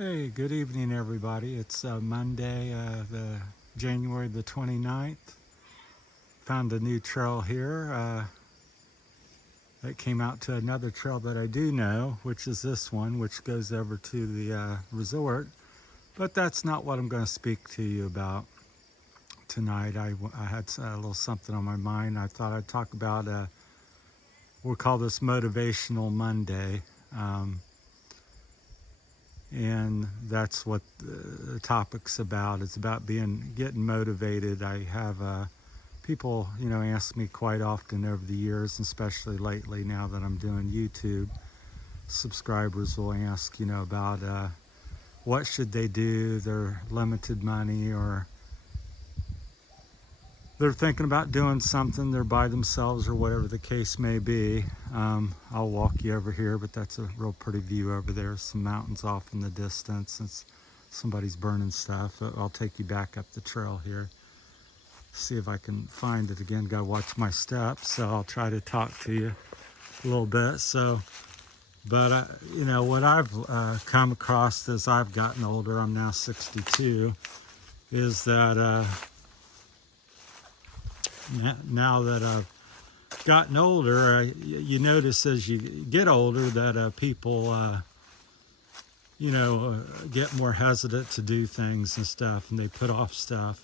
Hey, good evening, everybody. It's Monday, the January the 29th. Found a new trail here that came out to another trail that I do know, which is this one, which goes over to the resort. But that's not what I'm going to speak to you about tonight. I had a little something on my mind. I thought I'd talk about, we'll call this Motivational Monday. And that's what the topic's about. It's about getting motivated. I have people, ask me quite often over the years, especially lately now that I'm doing YouTube. Subscribers will ask, about what should they do, their limited money, or they're thinking about doing something, they're by themselves or whatever the case may be. I'll walk you over here, but that's a real pretty view over there. Some mountains off in the distance. Somebody's burning stuff. I'll take you back up the trail here. See if I can find it again. Gotta watch my steps, so I'll try to talk to you a little bit. But what I've come across as I've gotten older, I'm now 62, is that now that I've gotten older, you notice as you get older that people, get more hesitant to do things and stuff, and they put off stuff.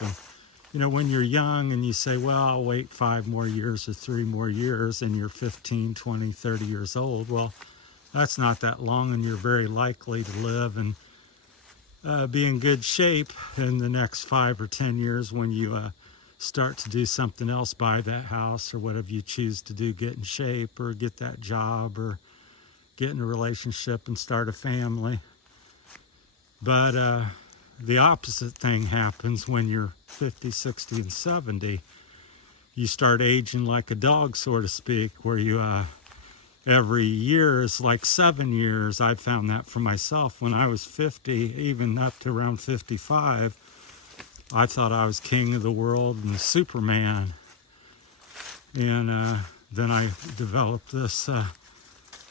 And, when you're young and you say, well, I'll wait 5 more years or 3 more years, and you're 15, 20, 30 years old, well, that's not that long, and you're very likely to live and be in good shape in the next 5 or 10 years when you start to do something else, buy that house or whatever you choose to do, get in shape or get that job or get in a relationship and start a family. But the opposite thing happens when you're 50, 60, and 70. You start aging like a dog, so to speak, where you every year is like 7 years. I found that for myself. When I was 50, even up to around 55, I thought I was king of the world and Superman. And then I developed this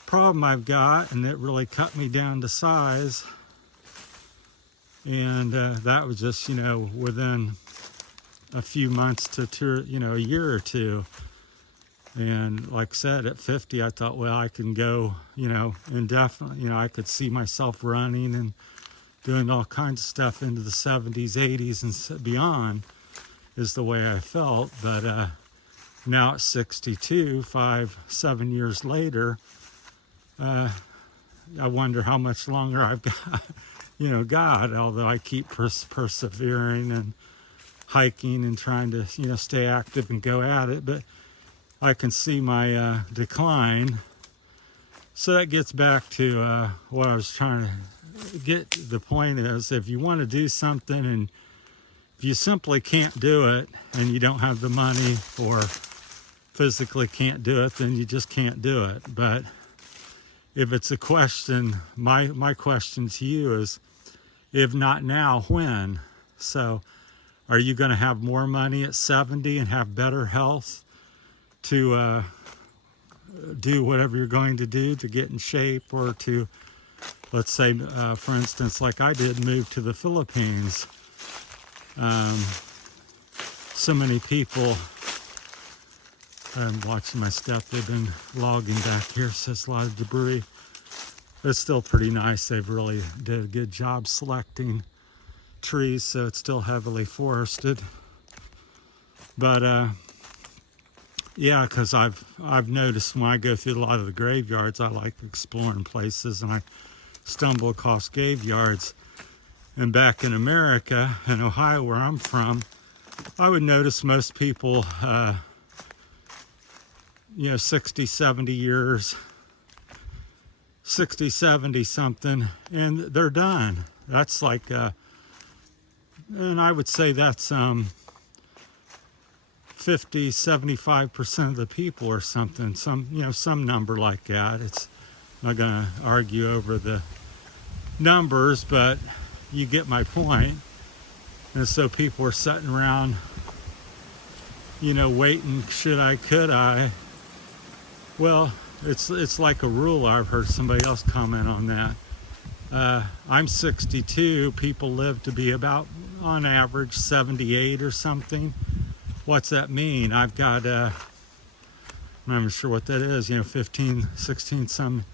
problem I've got, and it really cut me down to size. And that was just, within a few months to a year or two. And like I said, at 50, I thought, well, I can go, indefinitely. I could see myself running and doing all kinds of stuff into the 70s, 80s, and beyond is the way I felt. But now at 62, 7 years later, I wonder how much longer I've got, although I keep persevering and hiking and trying to, stay active and go at it. But I can see my decline. So that gets back to what I was trying to get. The point is, if you want to do something and if you simply can't do it and you don't have the money or physically can't do it, then you just can't do it. But if it's a question, my question to you is, if not now, when? So are you going to have more money at 70 and have better health to do whatever you're going to do to get in shape, or to, let's say, for instance, like I did, move to the Philippines? So many people, I'm watching my step, they've been logging back here, so it's a lot of debris. It's still pretty nice. They've really did a good job selecting trees, so it's still heavily forested. But yeah, because I've noticed when I go through a lot of the graveyards, I like exploring places, and I stumble across graveyards. And back in America, in Ohio, where I'm from, I would notice most people, 60, 70 years, 60, 70 something, and they're done. That's like, and I would say that's 50, 75% of the people or something, some number like that. It's I'm not going to argue over the numbers, but you get my point. And so people are sitting around, waiting, should I, could I? Well, it's like a rule. I've heard somebody else comment on that. I'm 62. People live to be about, on average, 78 or something. What's that mean? I've got, I'm not even sure what that is, 15, 16 some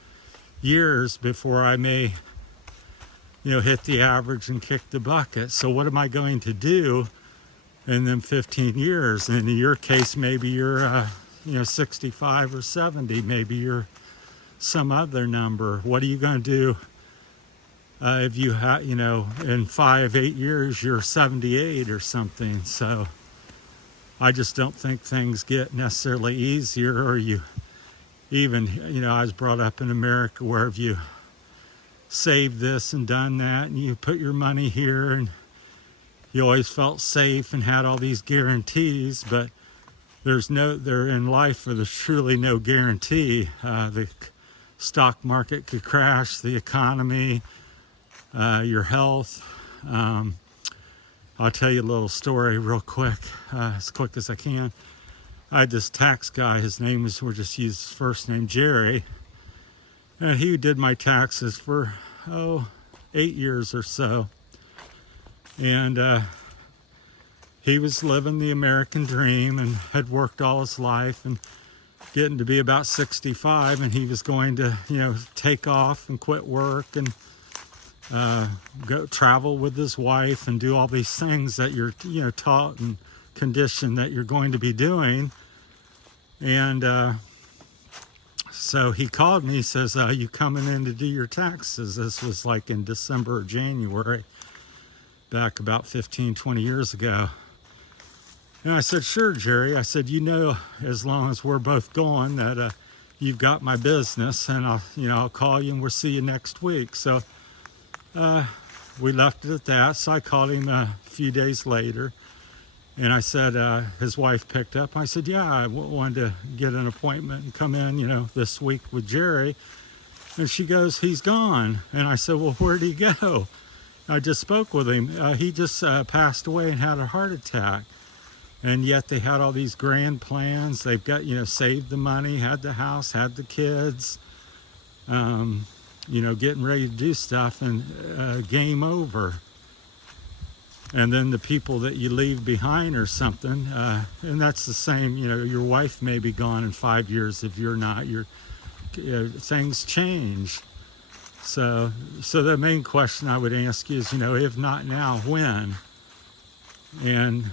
years before I may, hit the average and kick the bucket. So what am I going to do in them 15 years? And in your case, maybe you're, 65 or 70. Maybe you're some other number. What are you going to do if you have, in 5, 8 years, you're 78 or something? So I just don't think things get necessarily easier, or you even, I was brought up in America where if you saved this and done that and you put your money here, and you always felt safe and had all these guarantees, but there in life there's truly no guarantee. The stock market could crash, the economy, your health. I'll tell you a little story real quick as I can. I had this tax guy, we'll just use his first name, Jerry, and he did my taxes for 8 years or so. And he was living the American dream and had worked all his life and getting to be about 65, and he was going to, take off and quit work and go travel with his wife and do all these things that you're, taught and conditioned that you're going to be doing. And so he called me, he says, you coming in to do your taxes? This was like in December or January, back about 15, 20 years ago. And I said, sure, Jerry. I said, as long as we're both going, that you've got my business, and I'll call you and we'll see you next week. So we left it at that. So I called him a few days later, and I said, his wife picked up. I said, yeah, I wanted to get an appointment and come in, this week with Jerry. And she goes, he's gone. And I said, well, where'd he go? I just spoke with him. He just passed away and had a heart attack. And yet they had all these grand plans. They've got, saved the money, had the house, had the kids, getting ready to do stuff, and game over. And then the people that you leave behind or something, and that's the same, your wife may be gone in 5 years. If you're not, things change. So the main question I would ask you is, if not now, when? And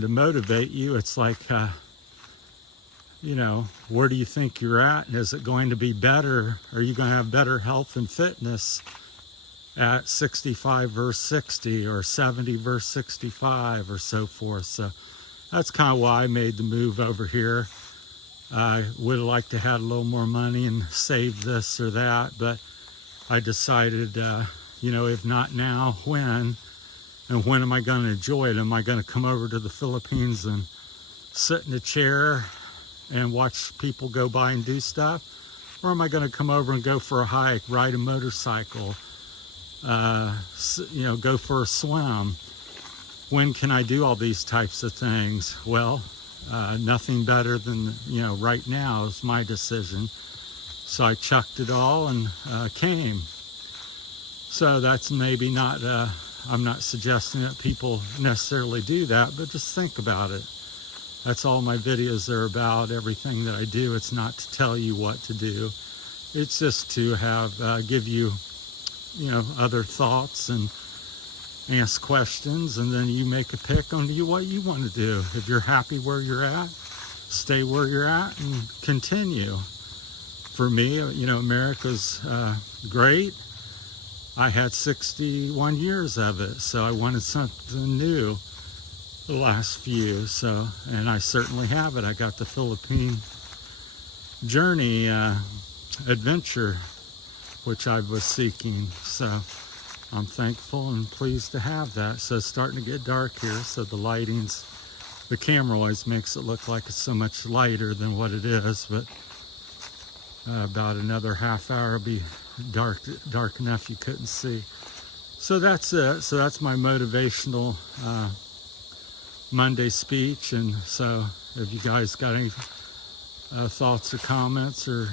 to motivate you, it's like, where do you think you're at? And is it going to be better? Are you going to have better health and fitness at 65 versus 60, or 70 versus 65, or so forth? So that's kind of why I made the move over here. I would have liked to have a little more money and save this or that, but I decided, if not now, when? And when am I going to enjoy it? Am I going to come over to the Philippines and sit in a chair and watch people go by and do stuff? Or am I going to come over and go for a hike, ride a motorcycle, go for a swim? When can I do all these types of things? Well, nothing better than, right now is my decision. So I chucked it all and came. So that's maybe not... I'm not suggesting that people necessarily do that, but just think about it. That's all my videos are about, everything that I do. It's not to tell you what to do. It's just to give you, other thoughts and ask questions, and then you make a pick on what you want to do. If you're happy where you're at, stay where you're at and continue. For me, America's great. I had 61 years of it, so I wanted something new the last few. So, and I certainly have it. I got the Philippine journey adventure, which I was seeking. So I'm thankful and pleased to have that. So it's starting to get dark here, so the camera always makes it look like it's so much lighter than what it is, but about another half hour will be dark enough you couldn't see. So that's it. So that's my motivational Monday speech. And so if you guys got any thoughts or comments or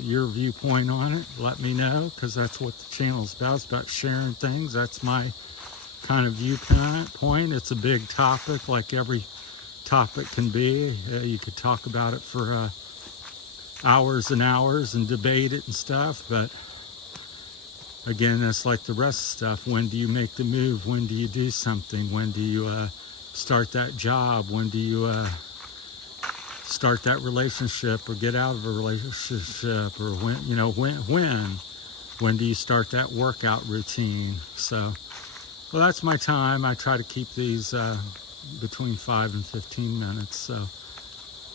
your viewpoint on it. Let me know, because that's what the channel's about. It's about sharing things. That's my kind of viewpoint. It's a big topic, like every topic can be. You could talk about it for hours and hours and debate it and stuff, but again, that's like the rest of stuff. When do you make the move? When do you do something? When do you start that job? When do you start that relationship or get out of a relationship? Or when do you start that workout routine? So, well, that's my time. I try to keep these between 5 and 15 minutes. So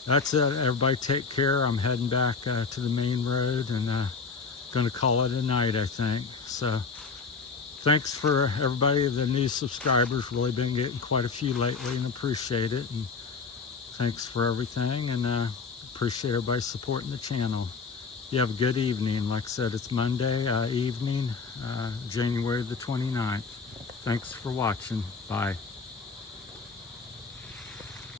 that's it. Everybody take care. I'm heading back to the main road and going to call it a night, I think. So thanks for everybody, the new subscribers. Really been getting quite a few lately, and appreciate it. And thanks for everything, and appreciate everybody supporting the channel. You have a good evening. Like I said, it's Monday evening, January the 29th. Thanks for watching. Bye.